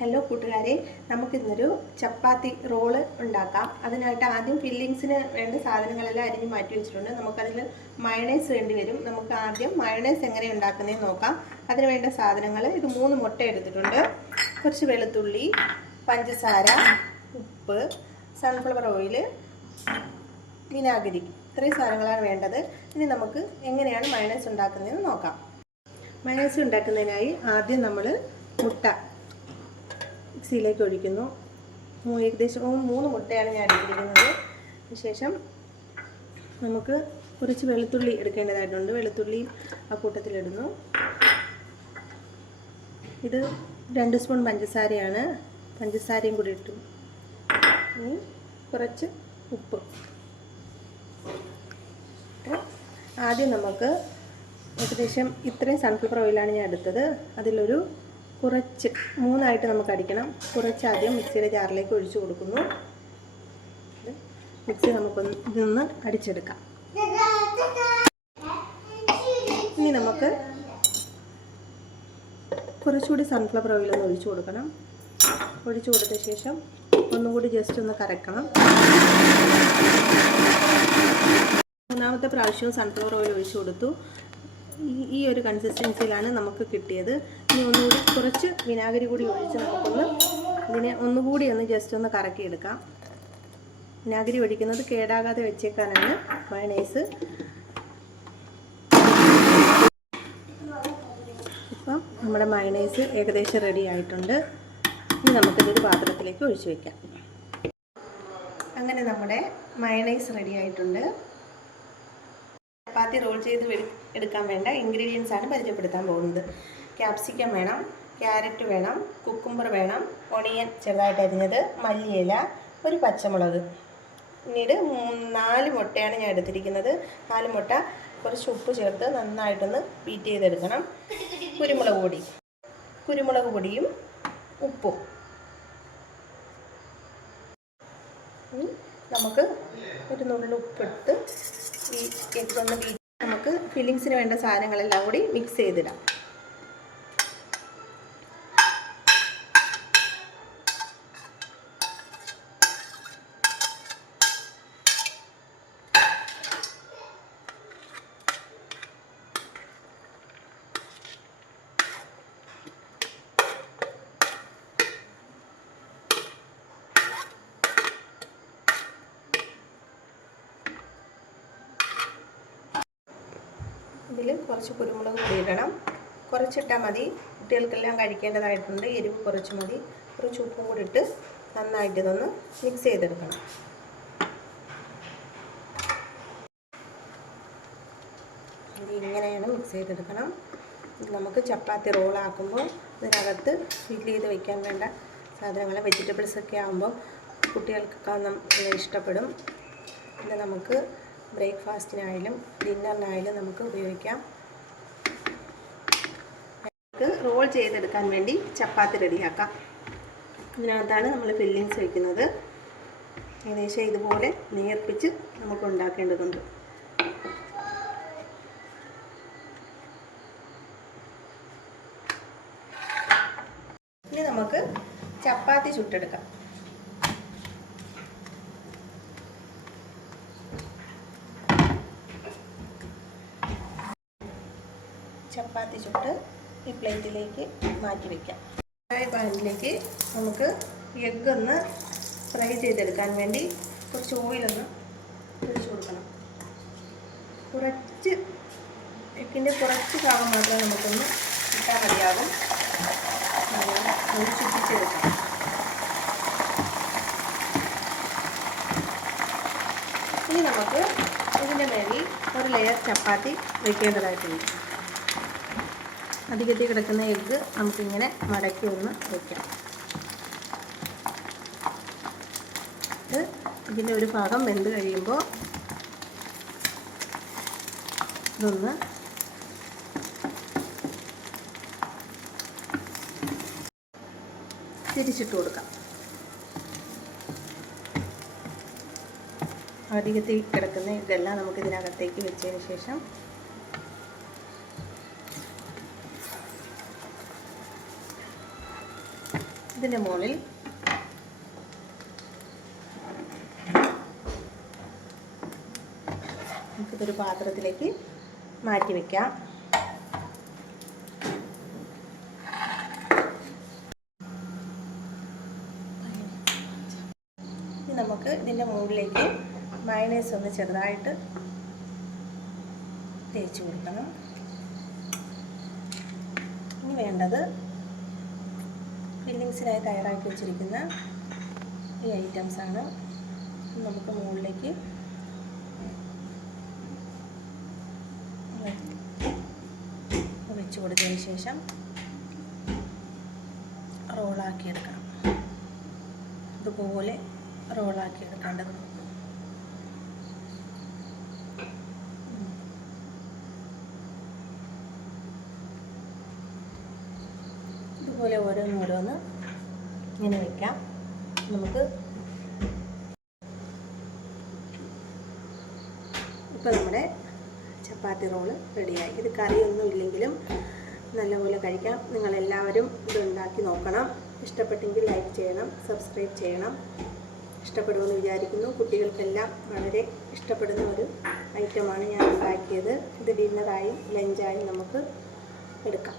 Hello കൂട്ടുകാരെ, നമുക്കിന്നൊരു ചപ്പാത്തി role ഉണ്ടാക്കാം. അതിനായിട്ട് ആദ്യം ഫില്ലിങ്സിന് വേണ്ട സാധനങ്ങളെല്ലാം അരിഞ്ഞ് മാറ്റി വെച്ചിട്ടുണ്ട്. നമുക്കതിൽ മയണൈസ് വേണ്ടി വരും. നമുക്ക് ആദ്യം മയണൈസ് എങ്ങനെ ഉണ്ടാക്കുന്നതെന്ന് നോക്കാം. അതിന് വേണ്ട സാധനങ്ങൾ: ഇത് 3 മുട്ട എടുത്തിട്ടുണ്ട്, കുറച്ച് വെളുത്തുള്ളി, പഞ്ചസാര, ഉപ്പ്, സൺഫ്ലവർ ഓയിൽ, വിനാഗിരി. ഇത്രയും സാധനങ്ങളാണ് വേണ്ടത്. ഇനി നമുക്ക് എങ്ങനെയാണ് മയണൈസ് ഉണ്ടാക്കുന്നതെന്ന് നോക്കാം. മയണൈസ് ഉണ്ടാക്കുന്നതിനായി ആദ്യം നമ്മൾ മുട്ട മിക്സിയിലേക്ക് ഒഴിക്കുന്നു. ഏകദേശം 3 മുട്ടയാണ് ഞാൻ എടുത്തിരിക്കുന്നത്. അതിനുശേഷം നമുക്ക് കുറച്ച് വെളുത്തുള്ളി എടുക്കേണ്ടതായിട്ടുണ്ട്. വെളുത്തുള്ളി ആ കൂട്ടത്തിലിടുന്നു. ഇത് 2 സ്പൂൺ പഞ്ചസാരയാണ്. പഞ്ചസാരയും കൂടി ഇട്ടു. ഇനി കുറച്ച് ഉപ്പ്. ആദ്യം നമുക്ക് ഏകദേശം ഇത്രയും സൺഫ്ലവർ ഓയിലാണ് ഞാൻ എടുത്തത്. അതിലൊരു കുറച്ച് 3 നമുക്ക് അടിക്കണം. കുറച്ച് ആദ്യം മിക്സിയുടെ ജാറിലേക്ക് ഒഴിച്ചു കൊടുക്കുന്നു. മിക്സി നമുക്കൊന്ന് ഇതൊന്ന് അടിച്ചെടുക്കാം. ഇനി നമുക്ക് കുറച്ചുകൂടി സൺഫ്ലവർ ഓയിലൊന്ന് ഒഴിച്ചു കൊടുക്കണം. ഒഴിച്ചു കൊടുത്ത ശേഷം ഒന്നും കൂടി ജസ്റ്റ് ഒന്ന് കറക്കണം. 3ാമത്തെ പ്രാവശ്യവും സൺഫ്ലവർ ഓയിൽ ഒഴിച്ചു കൊടുത്തു. ഈ ഒരു കൺസിസ്റ്റൻസിയിലാണ് നമുക്ക് കിട്ടിയത്. ഇനി ഒന്നുകൂടി കുറച്ച് വിനാഗിരി കൂടി ഒഴിച്ച് ഇതിനെ ഒന്നുകൂടി ജസ്റ്റ് ഒന്ന് കറക്കിയെടുക്കാം. വിനാഗിരി ഒഴിക്കുന്നത് കേടാകാതെ വെച്ചേക്കാനാണ്. മയണൈസ് ഇപ്പം നമ്മുടെ മയണൈസ് ഏകദേശം റെഡി ആയിട്ടുണ്ട്. ഇനി നമുക്കിതൊരു പാത്രത്തിലേക്ക് ഒഴിച്ചു വയ്ക്കാം. അങ്ങനെ നമ്മുടെ മയണൈസ് റെഡി ആയിട്ടുണ്ട്. ചപ്പാത്തി റോൾ ചെയ്ത് എടുക്കാൻ വേണ്ട ഇൻഗ്രീഡിയൻസ് ആണ് പരിചയപ്പെടുത്താൻ പോകുന്നത്. ക്യാപ്സിക്കം വേണം, ക്യാരറ്റ് വേണം, കുക്കുംബർ വേണം, ഒണിയൻ ചെറുതായിട്ട് അരിഞ്ഞത്, മല്ലിയില, ഒരു പച്ചമുളക്. പിന്നീട് 4 മുട്ടയാണ് ഞാൻ എടുത്തിരിക്കുന്നത്. 4 മുട്ട കുറച്ച് ഉപ്പ് ചേർത്ത് നന്നായിട്ടൊന്ന് ബീറ്റ് ചെയ്തെടുക്കണം. കുരുമുളക് പൊടിയും ഉപ്പും. നമുക്ക് ഒരു നുള്ളു ഉപ്പിട്ട് ഈ എഗ്ഗൊന്ന് നമുക്ക് ഫില്ലിങ്സിന് വേണ്ട സാധനങ്ങളെല്ലാം കൂടി മിക്സ് ചെയ്തിടാം. ഇതിൽ കുറച്ച് കുരുമുളക് പൊടി ഇടണം. കുറച്ചിട്ടാൽ മതി, കുട്ടികൾക്കെല്ലാം കഴിക്കേണ്ടതായിട്ടുണ്ട്. എരിവ് കുറച്ച് മതി. കുറച്ച് ഉപ്പും കൂടി ഇട്ട് നന്നായിട്ട് ഇതൊന്ന് മിക്സ് ചെയ്തെടുക്കണം. ഇങ്ങനെയാണ് മിക്സ് ചെയ്തെടുക്കണം. നമുക്ക് ചപ്പാത്തി റോളാക്കുമ്പോൾ ഇതിനകത്ത് ഫില്ല് ചെയ്ത് വയ്ക്കാൻ വേണ്ട സാധനങ്ങൾ വെജിറ്റബിൾസൊക്കെ ആകുമ്പോൾ കുട്ടികൾക്കൊക്കെ നല്ല ഇഷ്ടപ്പെടും. ഇത് നമുക്ക് ബ്രേക്ക്ഫാസ്റ്റിനായാലും ഡിന്നറിനായാലും നമുക്ക് ഉപയോഗിക്കാം. നമുക്ക് റോൾ ചെയ്തെടുക്കാൻ വേണ്ടി ചപ്പാത്തി റെഡിയാക്കാം. ഇതിനകത്താണ് നമ്മൾ ഫില്ലിങ്സ് വയ്ക്കുന്നത്. ഏകദേശം ഇതുപോലെ നേർപ്പിച്ച് നമുക്ക് ഉണ്ടാക്കേണ്ടതുണ്ട്. ഇനി നമുക്ക് ചപ്പാത്തി ചുട്ടെടുക്കാം. ചപ്പാത്തി ചുട്ട് ഈ പ്ലേറ്റിലേക്ക് മാറ്റി വയ്ക്കാം. ഫ്രൈ പാനിലേക്ക് നമുക്ക് എഗ്ഗ് ഒന്ന് ഫ്രൈ ചെയ്തെടുക്കാൻ വേണ്ടി കുറച്ച് ഓയിലൊന്ന് ഒഴിച്ചു കൊടുക്കണം. എഗ്ഗിൻ്റെ കുറച്ച് ഭാഗം മാത്രമേ നമുക്കൊന്ന് ഇട്ടാൽ മതിയാകും. ഒന്ന് ചുറ്റിച്ചെടുക്കാം. ഇനി നമുക്ക് ഇതിൻ്റെ മേലിൽ ഒരു ലെയർ ചപ്പാത്തി വയ്ക്കേണ്ടതായിട്ടുണ്ട്. അധികത്തിൽ കിടക്കുന്ന എഗ്ഗ് നമുക്കിങ്ങനെ മടക്കി ഒന്ന് വയ്ക്കാം. ഇതിൻ്റെ ഒരു ഭാഗം വെന്ത് കഴിയുമ്പോൾ ഇതൊന്ന് തിരിച്ചിട്ട് കൊടുക്കാം. അധികത്തിൽ കിടക്കുന്ന എഗ്ഗെല്ലാം നമുക്ക് ഇതിനകത്തേക്ക് വെച്ചതിന് ശേഷം ഇതിൻ്റെ മുകളിൽ നമുക്കിതൊരു പാത്രത്തിലേക്ക് മാറ്റി വയ്ക്കാം. ഇനി നമുക്ക് ഇതിൻ്റെ മുകളിലേക്ക് മയണൈസ് ഒന്ന് ചെറുതായിട്ട് തേച്ച് കൊടുക്കണം. ഇനി വേണ്ടത് ഫില്ലിങ്സിനായി തയ്യാറാക്കി വെച്ചിരിക്കുന്ന ഈ ഐറ്റംസാണ്. നമുക്ക് മുകളിലേക്ക് വെച്ച് കൊടുത്തതിന് ശേഷം റോളാക്കി എടുക്കണം. ഇതുപോലെ റോളാക്കി എടുക്കേണ്ടത്. ഇതുപോലെ ഓരോന്നോരോന്ന് ഇങ്ങനെ വയ്ക്കാം. നമുക്ക് ഇപ്പോൾ നമ്മുടെ ചപ്പാത്തി റോള് റെഡിയായി. ഇത് കറിയൊന്നും ഇല്ലെങ്കിലും നല്ലപോലെ കഴിക്കാം. നിങ്ങളെല്ലാവരും ഇതുണ്ടാക്കി നോക്കണം. ഇഷ്ടപ്പെട്ടെങ്കിൽ ലൈക്ക് ചെയ്യണം, സബ്സ്ക്രൈബ് ചെയ്യണം. ഇഷ്ടപ്പെടുമെന്ന് വിചാരിക്കുന്നു. കുട്ടികൾക്കെല്ലാം വളരെ ഇഷ്ടപ്പെടുന്ന ഒരു ഐറ്റമാണ് ഞാൻ ഉണ്ടാക്കിയത്. ഇത് ഡിന്നറായും ലഞ്ചായും നമുക്ക് എടുക്കാം.